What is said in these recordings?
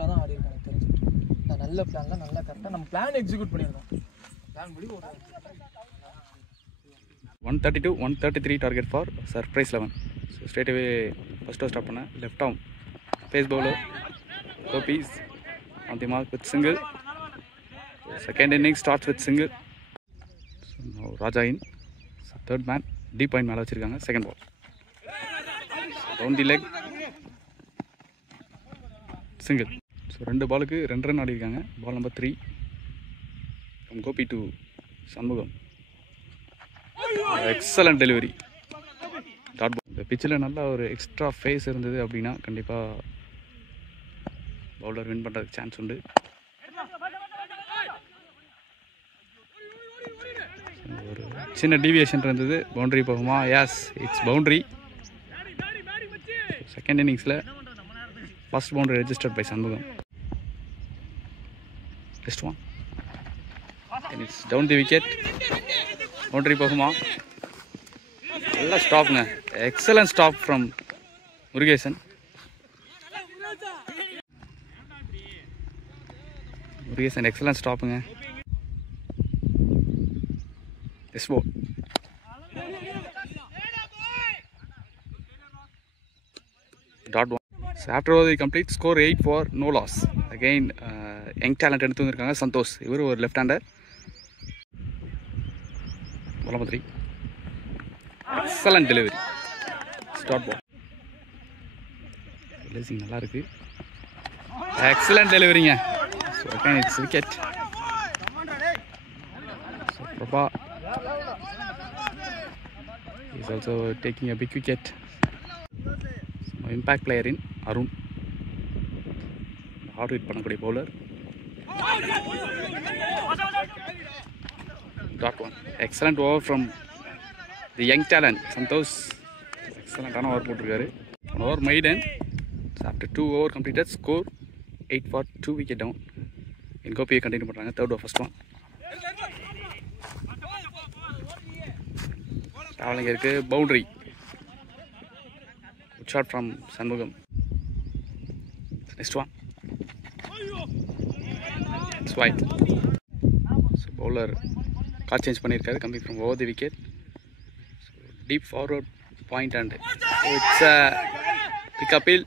Extra தான் ஆடி இருக்கேன் எனக்கு தெரிஞ்சு. நான் நல்ல பிளான்லாம் நல்லா கரெக்டாக நம்ம பிளான் எக்ஸிக்யூட் பண்ணியிருக்கோம். பிளான் படி ஒரு 132, 133 target for surprise 11. So straight away first start பண்ண left arm pace bowler Gopis on the mark with single. So second inning starts with single. So now Raja in. So third man deep point மேல வச்சிருக்காங்க. Second ball. So down the leg. Single. So ரெண்டு பாலுக்கு 2 run ஆடி இருக்காங்க. Ball number 3 from Gopi to Shanmugam. Excellent delivery. Dot ball. இந்த பிச்சில் நல்ல ஒரு extra face இருந்தது அப்படின்னா கண்டிப்பாக பவுலர் வின் பண்ணுறதுக்கு சான்ஸ் உண்டு. ஒரு சின்ன டீவியேஷன் இருந்தது. பவுண்டரி போகுமா? Yes, it's boundary. செகண்ட் இன்னிங்ஸில் first boundary registered by Shanmugam. Next one and it's down the wicket. Boundary போகுமா? நல்ல ஸ்டாப்ங்க. Excellent stop from Murugesan. Murugesan excellent ஸ்டாப்புங்க. எஸ் போ. Dot one. After over the complete score 8 for no loss. Again young talent எடுத்து வந்திருக்காங்க சந்தோஷ். இவர் ஒரு left hander. Ball 3. Excellent delivery. Start ball. Releasing நல்லா இருக்கு. Excellent deliveryங்க. So again it's wicket. So Prabha is also taking a big wicket. So impact player in Arun. Hard hit பண்ணக்கூடிய bowler. Dot one. Excellent over from the young talent Santosh. Excellent over போட்டிருக்காரு. Over maiden. So after 2 over completed, score 8 for 2 wicket down. In Gopiயை continue பண்ணுறாங்க. Third over first one. Traveling இருக்கு. Boundary. Good shot from Shanmugam. Next one. It's wide. So bowler கார் change பண்ணியிருக்காரு. Coming from over the wicket. Deep forward point and it's big appeal.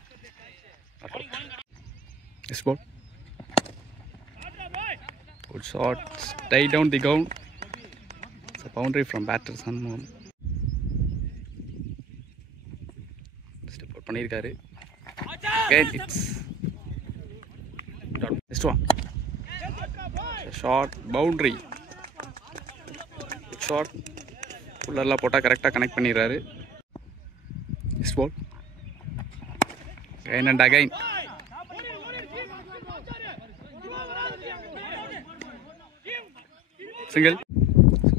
Yes ball. Good shot. Tie down the ground. It's boundary from batter Shanmugam. Step out பண்ணியிருக்காரு. It's next one. Short boundary. Short ஃபுல்லெல்லாம் போட்டால் கரெக்டாக connect பண்ணிடுறாரு. Next ball. Again and again. Single.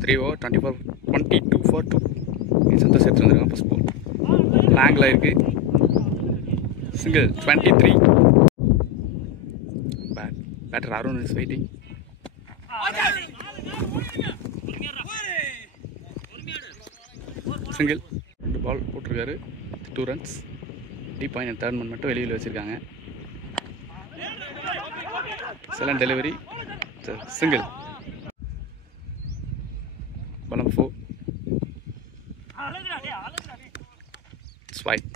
3 over 22 for 2. Santosh எடுத்து வந்துருக்காங்க. First ball லாங்கில் இருக்குது. Single. 23. Batter Arun is waiting. Single. 2 ball போட்டிருக்காரு. 2 runs. Deep point and third man மட்டும் வெளியில் வச்சுருக்காங்க. Excellent delivery. Single. Ball number 4. It's wide.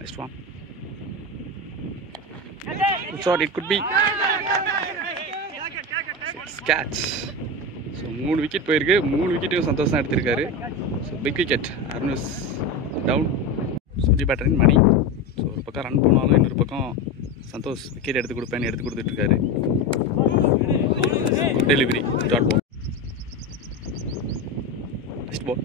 Next one. Good shot. It could be. It's catch. So 3 wicket போயிருக்கு. 3 விக்கெட்டையும் சந்தோஷம் தான் எடுத்திருக்காரு. So big wicket. Arun is down. சுட்டி பேட்டரின் மணி. ஸோ ஒரு பக்கம் ரன் போனாலும் இன்னொரு பக்கம் சந்தோஷ் விக்கெட் எடுத்து கொடுப்பேன்னு எடுத்து கொடுத்துட்ருக்காரு. Good delivery. Dot ball. Next ball.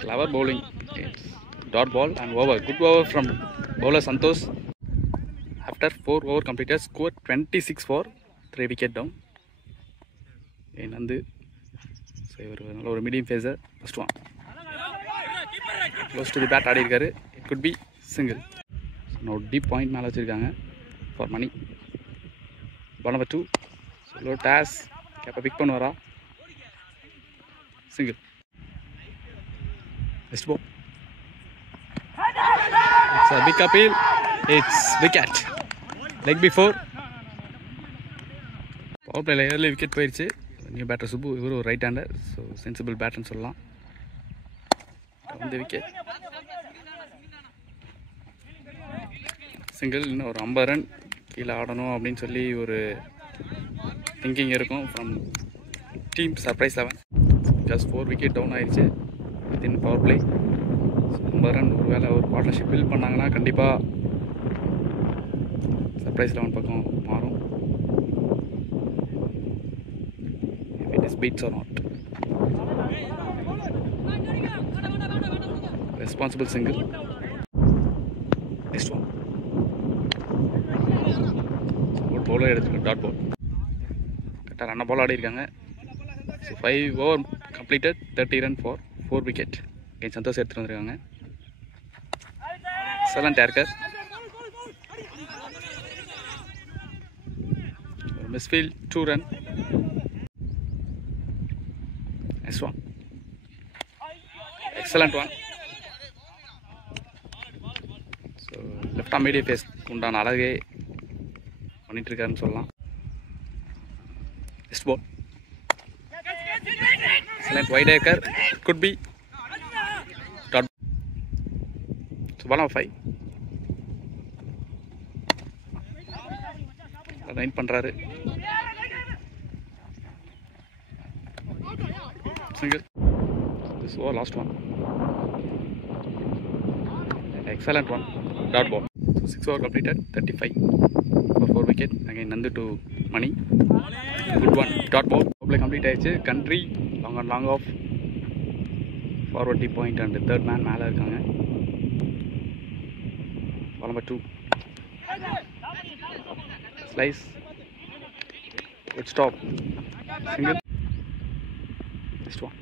Clever bowling. Dot ball and over. Good over from bowler Santosh. After 4 over completed, score 26 for 3 wicket down. Nandu. So நல்ல ஒரு medium pacer. First one. Close to the bat ஆடி இருக்காரு. It could be single. No deep point மேலே வச்சுருக்காங்க for Mani. Ball number 2. So low டேஸ் கேப்பை pick பண்ணுவாரா? Single. Next ball. It's a big appeal. It's wicket. Leg before. Power play early wicket போயிடுச்சு. New batter Subbu இவர் ஒரு right hander, so sensible pattern சொல்லலாம். இந்த விக்கெட் சிங்கிள். இன்னும் ஒரு 50 ரன் கீழே ஆடணும் அப்படின்னு சொல்லி ஒரு திங்கிங் இருக்கும் from team surprise 11. Just 4 wicket down ஆயிடுச்சு வித்தின் பவர் பிளே. 50 ரன் ஒரு வேளை ஒரு பார்ட்னர்ஷிப் பில்ட் பண்ணாங்கன்னா கண்டிப்பாக சர்ப்ரைஸ் 11 பக்கம் மாறும். If it is beats or not. Responsible single. Next one. Support bowler எடுத்துருக்கு டாட் பால். கரெக்டாக ரன்ன பால் ஆடி இருக்காங்க. So 5 over completed, 30 run for 4 wicket. again Santhosh எடுத்துகிட்டு வந்துருக்காங்க. excellent yorker. ஒரு misfield 2 run. next one. excellent one. So left arm medium pace உண்டான அழகே பண்ணிட்டு இருக்காருன்னு சொல்லலாம். Next ball. Excellent wide yorker. Could be dot. So ball number 5. ரைன் பண்ணுறாரு. single. This was last one. Excellent one. Dot ball. So 6 over completed. 35 for 4 wicket. Again Nandu to Mani. Good one. Dot ball. Play complete ஆயிடுச்சு. Country long and long off. Forward deep point and third man மேலே இருக்காங்க. Ball number 2. Slice. Good stop. Single. Next one.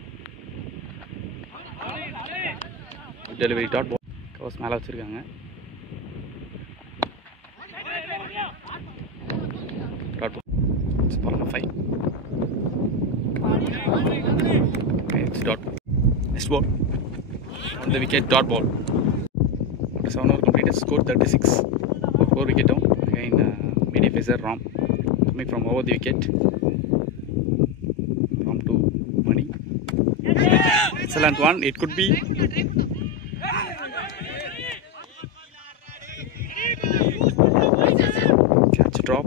Delivery dot ball. Covers மேலே வச்சுருக்காங்க. Dot ball. It's ball number 5. It's dot ball. Next ball on the wicket. Dot ball. After 7 over completed, score 36 for 4 wicket down. Again medium pacer Ram coming from over the wicket. Ram to Mani. Excellent one. It could be. Catch drop.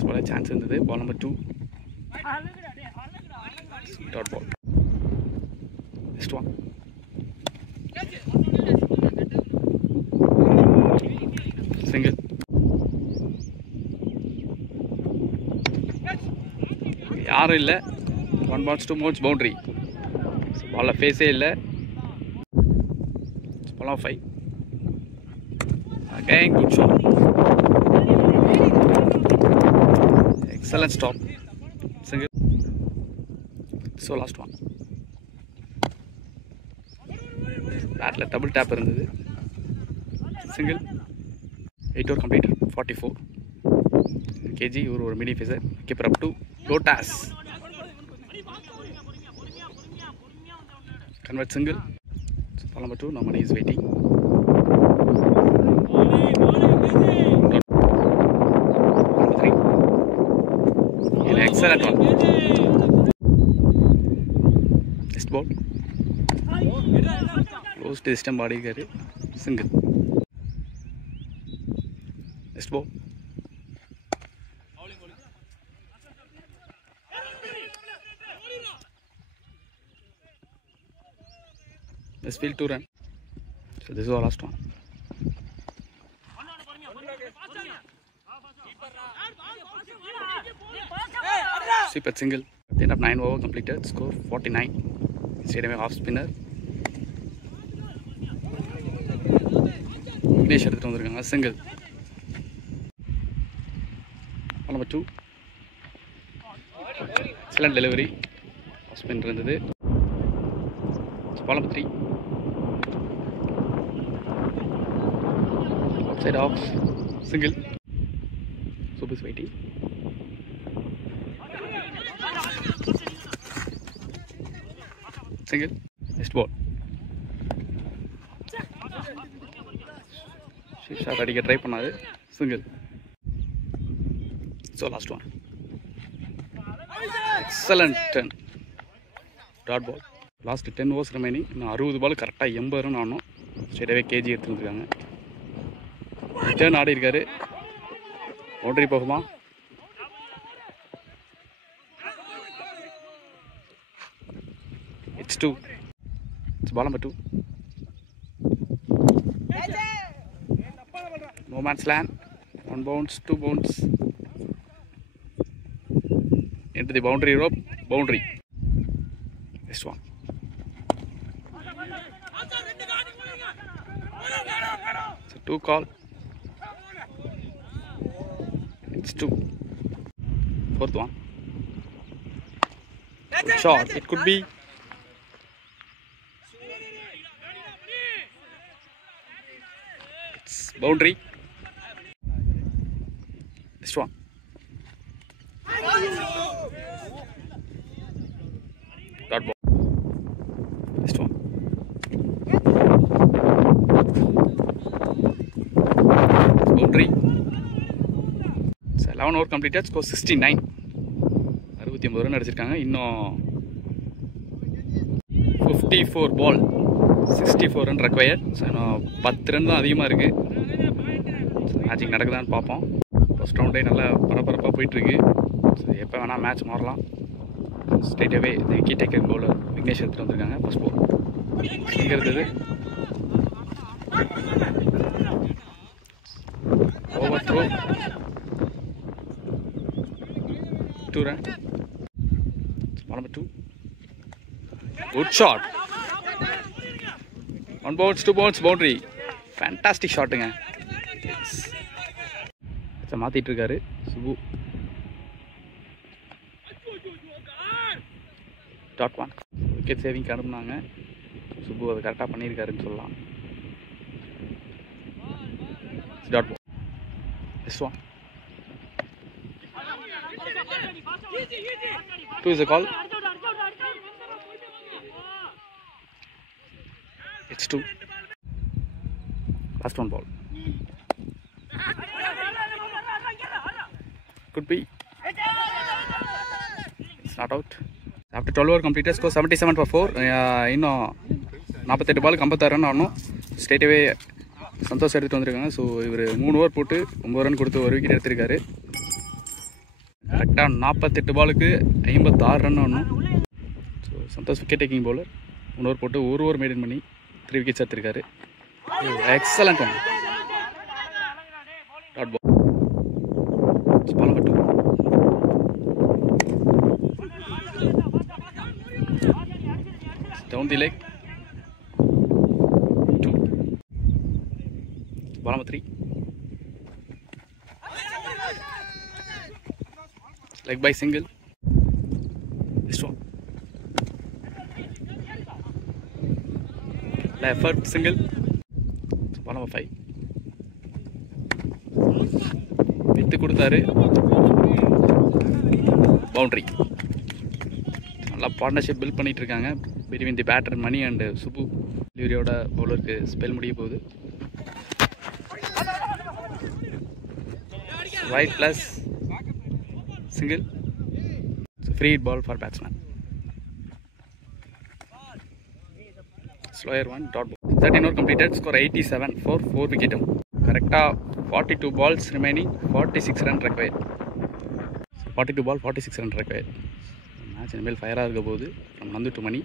Small chance in the ball number 2. Dot ball. Next one. Single. யாரும் இல்லை. 1 balls 2 modes boundary. பால்ல ஃபேஸே இல்லை. Ball number 5. Again good shot. Excellent stop. Single. So last one. பேட்ல double tap இருந்தது. Single. 8 over completed. 44 kg. ஒரு mini pacer. Keeper up to லோட்டாஸ். Convert single. So ball number 2. Now Mani is waiting. Number 3. An excellent one. Next ball. Close to stump body gare. Single. Next ball. This field 2 run. So this is our last one. Super single. At the end of 9 over completed. Score 49. Stadium half spinner. Ignish எடுத்துட்டு வந்திருக்காங்க. Single. Ball number 2. Excellent delivery. Half spin இருந்தது. Ball number 3. Outside off. Single. Sub is waiting. single, next ball. Shot அடிக்க try பண்ணாது, single. So last one. Excellent 10. Dot ball. Last 10 overs remaining. இன்னும் 60 பால் கரெக்டாக 80 run ஆடணும். ஸ்ட்ரெயிட்டாகவே KG எடுத்து வந்துருக்காங்க. Return ஆடி இருக்காரு. Boundary போகுமா? It's 2. It's ball number 2. No man's land. 1 bounce, 2 bounce. Into the boundary rope. Boundary. Next one. It's a 2 call. It's 2. Fourth one. Good shot. It could be. It's boundary. Next one. Dot ball. Next one. Boundary. So 11 over completed. Score 69. 69 run அடிச்சிருக்காங்க. இன்னும் 54 பால் 64 run required. So இன்னும் 10 run தான் அதிகமாக இருக்குது. Matching நடக்குதான்னு பார்ப்போம். First ரவுண்டே நல்லா பரபரப்பாக போயிட்டுருக்கு. ஸோ எப்போ வேணால் மேட்ச் மாறலாம். ஸ்ட்ரெயிட்டாகவே இந்த விக்கெட் டேக்கர் பவுலர் விக்னேஷ் எடுத்துகிட்டு வந்திருக்காங்க. ஃபர்ஸ்ட் பால் இங்கே இருந்தது. Over throw 2 run. Ball number 2. Good shot. 1 bounce, 2 bounce, boundary. Fantastic shotங்க. மாத்திட்டு இருக்காரு சுபு. டாட் 1. விக்கெட் சேவிங் அனுப்புனாங்க. சுபு அதை கரெக்டாக பண்ணியிருக்காருன்னு சொல்லலாம். Dot ball. This one. 2 is a call. It's 2. Last one ball. Could be. It's not out. After 12 over completed, score 77 for 4. இன்னும் 48 பாலுக்கு 56 run ஆடணும். ஸ்ட்ரெயிட்டாகவே சந்தோஷ் எடுத்துகிட்டு வந்திருக்காங்க. ஸோ இவர் 3 ஓவர் போட்டு 9 ரன் கொடுத்து ஒரு விக்கெட் எடுத்திருக்காரு. கரெக்டாக 48 பாலுக்கு 56 ரன் ஆடணும். So Santhosh wicket taking bowler 3 over போட்டு 1 ஓவர் மெயின்டைன் பண்ணி 3 விக்கெட்ஸ் எடுத்திருக்காரு. Excellent one. Dot ball. Ball number 2. Down the leg. 2. Ball number 3. Leg by single. This one. Left single. Ball number 5. வித்து கொடுத்தாரு. பவுண்டரி. நல்லா பார்ட்னர்ஷிப் பில்ட் பண்ணிட்டு இருக்காங்க between the batter Mani and Subu. டெலிவரியோட பவுலருக்கு ஸ்பெல் முடிய போகுது. Wide plus single. Free hit ball for batsman. Slower 1. Dot ball. 13 over completed. Score 87 for 4 விக்கெட்டும். கரெக்டாக 42 balls remaining, 46 run required. 42 ball, 46 run required. Match இனிமேல் ஃபயராக இருக்க போகுது. நம்ம Nandu to Mani.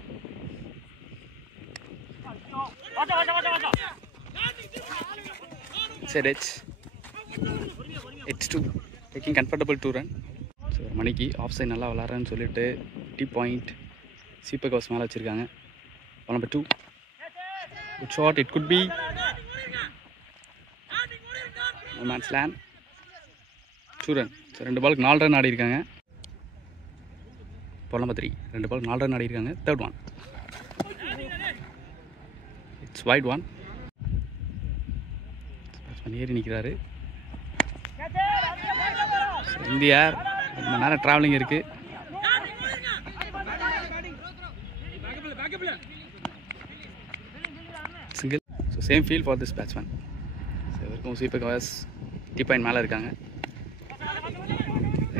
It's 2. Taking comfortable 2 run. So மணிக்கு ஆஃப் சைட் நல்லா விளாட்றேன்னு சொல்லிட்டு டி பாயிண்ட் சீப்பர் கவர்ஸ் மேலே வச்சுருக்காங்க. Ball number 2. Good shot. It could be. No man's land. 2 run. So 2 பாலுக்கு 4 ரன் ஆடி இருக்காங்க. Ball number 3. 2 பாலுக்கு 4 ரன் ஆடி இருக்காங்க. Third one. It's wide one. Batsman ஏறி நிற்கிறாரு. இந்த ஏர் ரொம்ப நேரம் ட்ராவலிங் இருக்குது. single. So same field for this batsman. So everyone sweeper covers deep point மேல இருக்காங்க.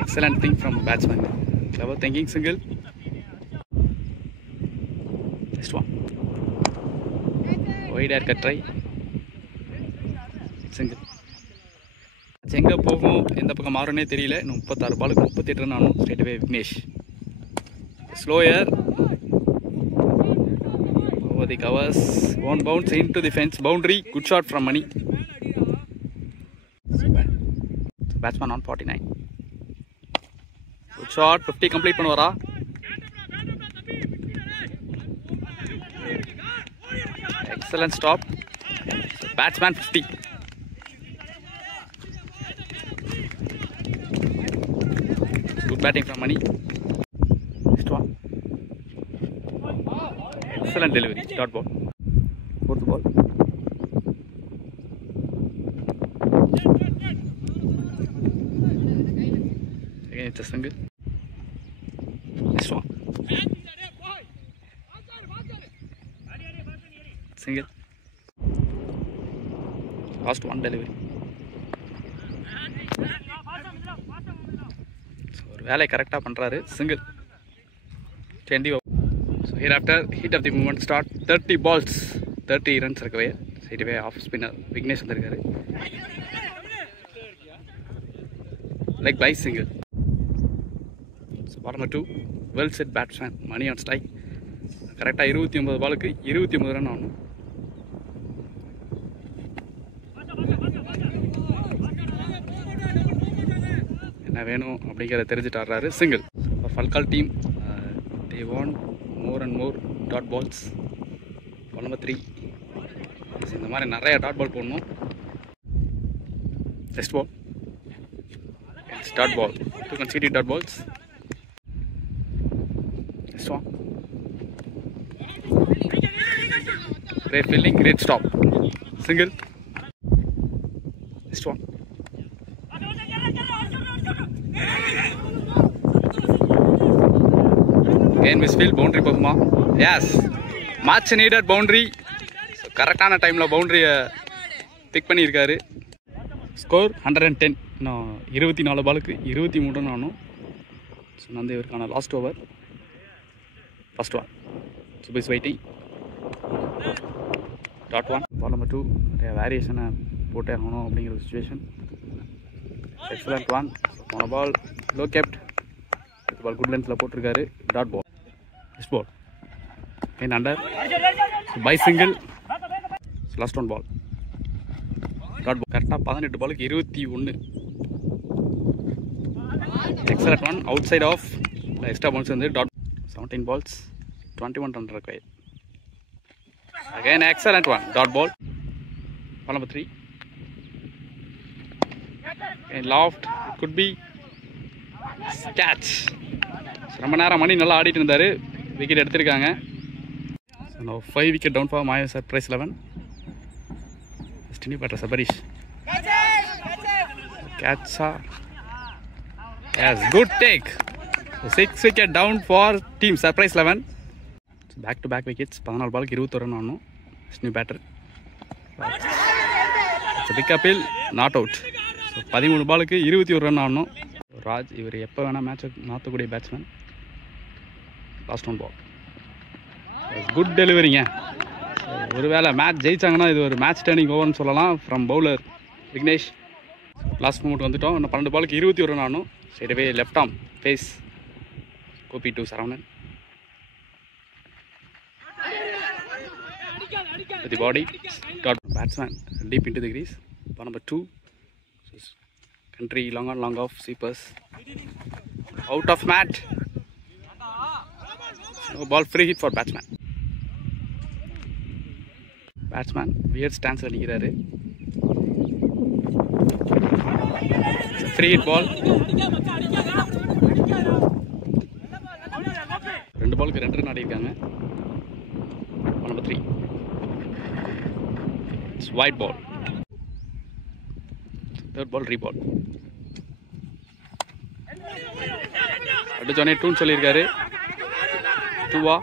Excellent thing from batsman. Clever thinking, single. Next one. Wide air cut try. Single. எங்கே போகும் எந்த பக்கம் மாறுனே தெரியல. இன்னும் 36 பாலுக்கு 38 ரன் ஆனும். Straight away Vignesh. Slower. Over the covers. One bounce into the fence. Boundary. Good shot from Mani. So batsman on 49. Good shot. 50 complete பண்ணுவாரா? Excellent stop. So batsman 50. Good batting from Mani. Next one. Excellent delivery. Dot ball. Fourth ball. Again it's a single. Next one. Single. Last one delivery. So வேலை கரெக்டாக பண்ணுறாரு. Single. 20 over. So hereafter heat of the movement start. 30 balls. 30 runs இருக்கவே. Straightaway off spinner Vignesh வந்திருக்காரு. Leg by single. So bottom 2. Well set batsman. Mani on strike. கரெக்டாக 29 பாலுக்கு 29 run ஆகணும். என்ன வேணும் அப்படிங்கிறத தெரிஞ்சுட்டு ஆடுறாரு. சிங்கிள். ஃபல்கால் team they want more and more dot balls. Ball number 3. இந்த மாதிரி நிறைய டாட் பால் போடணும். Next ball. It's dot ball. 2 consecutive dot balls. Next one. Great fielding, great stop. Single. Next one. Again misfield, boundary போகுமா? Yes. Match needed boundary. So கரெக்டான டைமில் பவுண்டரியை big பண்ணியிருக்காரு. Score 110. இன்னும் 24 பாலுக்கு 23 ரன் ஆகணும். ஸோ வந்து இவருக்கான last over. First one. So is waiting. Dot 1. Ball number 2. நிறைய வேரியேஷனை போட்டே ஆகணும் அப்படிங்கிற ஒரு சுச்சுவேஷன். Excellent one. போன ball low kept. Ball good லென்த்தில் போட்டிருக்காரு. Dot ball. Next ball. And under. Bye single. Last one ball. Dot ball. கரெக்டாக 18 பாலுக்கு 21. Excellent one. Outside off extra bounce வந்து dot. 17 balls 21 run required. Again excellent one. Dot ball. Ball number 3. And loft. Could be catch. ரொம்ப நேரம் மணி நல்லா ஆடிட்டு இருந்தாரு. Wicket எடுத்திருக்காங்க. So now 5 wicket down for Maya Surprise 11. Destiny batter Sabarish. Catch. Yes, good take. So 6 wicket down for team Surprise 11. So back to back wickets. 14 பாலுக்கு 21 run ஆகணும். Destiny batter. It's a big appeal. Not out. So 13 பாலுக்கு 21 run ஆகணும். ராஜ் இவர் எப்போ வேணால் மேட்சை மாற்றக்கூடிய batsman. Last one ball. Good டெலிவரிங்க. ஒருவேளை மேட்ச் ஜெயிச்சாங்கன்னா இது ஒரு மேட்ச் டர்னிங் ஓவர்னு சொல்லலாம். From bowler Vignesh. Last moment வந்துட்டோம். இன்னும் 12 பாலுக்கு 21 ரன் ஆகணும். Straight away left arm pace Gopi to Saravanan. With the body. Batsman deep into the crease. Ball number 2. Country long on long off sweepers. Out of mat. No ball, free hit for batsman. Batsman weird stance அடிக்கிறாரு. Free hit ball. 2 பாலுக்கு 2 run ஆடிருக்காங்க. Ball number 3. It's wide ball. Third ball reball. அடிச்சோனே டூன் சொல்லியிருக்காரு. 2 வா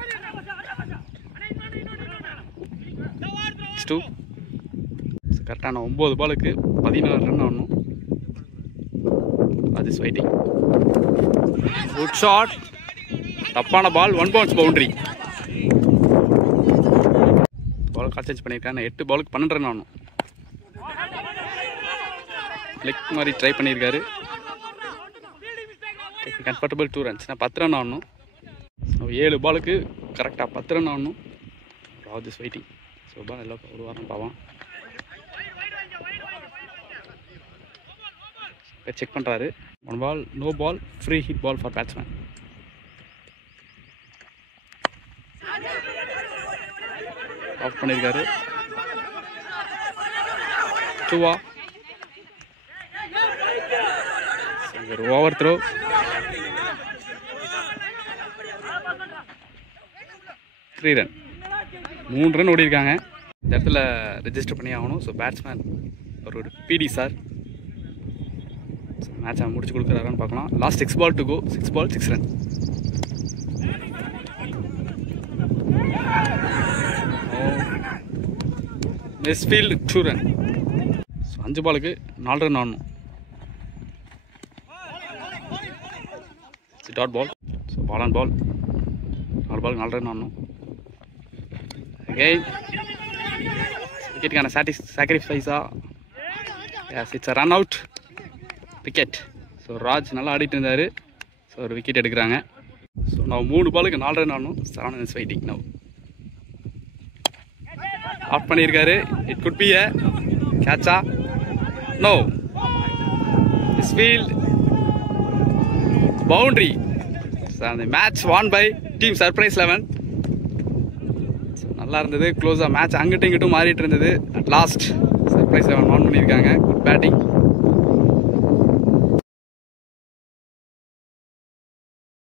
+2. கரெக்டான 9 பாலுக்கு 14 run ஆடணும். அது இஸ் வெயிட்டிங். Good shot. தப்பான பால். 1 bounce boundary. பால் கால் சேஞ்ச் பண்ணியிருக்காங்க. 8 பாலுக்கு 12 ரன் ஆடணும். லெக் மாதிரி ட்ரை பண்ணியிருக்காரு. Comfortable 2 runs. 10 ரன் ஆடணும். 7 பாலுக்கு கரெக்டாக 10 ரன் ஆடணும். Raj is waiting. ஸோ பால் எல்லாம் ஒரு வாரம் பாவான். செக் பண்ணுறாரு. 1 ball, no ball, free hit ball for batsman. Off பண்ணியிருக்காரு. 2 ஒரு over throw. Three run. 3 run ஓடி இருக்காங்க. இந்த இடத்துல ரெஜிஸ்டர் பண்ணி ஆகணும். ஸோ பேட்ஸ்மேன் ஒரு பிடி சார் மேட்ச் அவன் முடிச்சு கொடுக்குறாரான்னு பார்க்கலாம். Last 6 ball to go. 6 ball 6 run. Misfield 2 run. ஸோ 5 பாலுக்கு 4 ரன் ஆடணும். Dot ball. So ball on ball. 4 பாலுக்கு 4 ரன் ஆடணும். அகெயின் விக்கெட்டுக்கான சாக்ரிஃபைஸா? Yes, it's a run out wicket. So Raj நல்லா ஆடிட்டு இருந்தார். ஸோ ஒரு விக்கெட் எடுக்கிறாங்க. ஸோ நான் 3 பாலுக்கு 4 ரன் ஆடணும். 7 is waiting now. ஆஃப் பண்ணியிருக்காரு. இட் குட் பி எ கேட்சா? No. Is field boundary. So அந்த match won by team surprise 11. So நல்லா இருந்தது. க்ளோஸாக மேட்ச் அங்கிட்டும் இங்கிட்டும் மாறிட்டு இருந்தது. அட் லாஸ்ட் சர்ப்ரைஸ் 11 வான் பண்ணியிருக்காங்க. Good batting.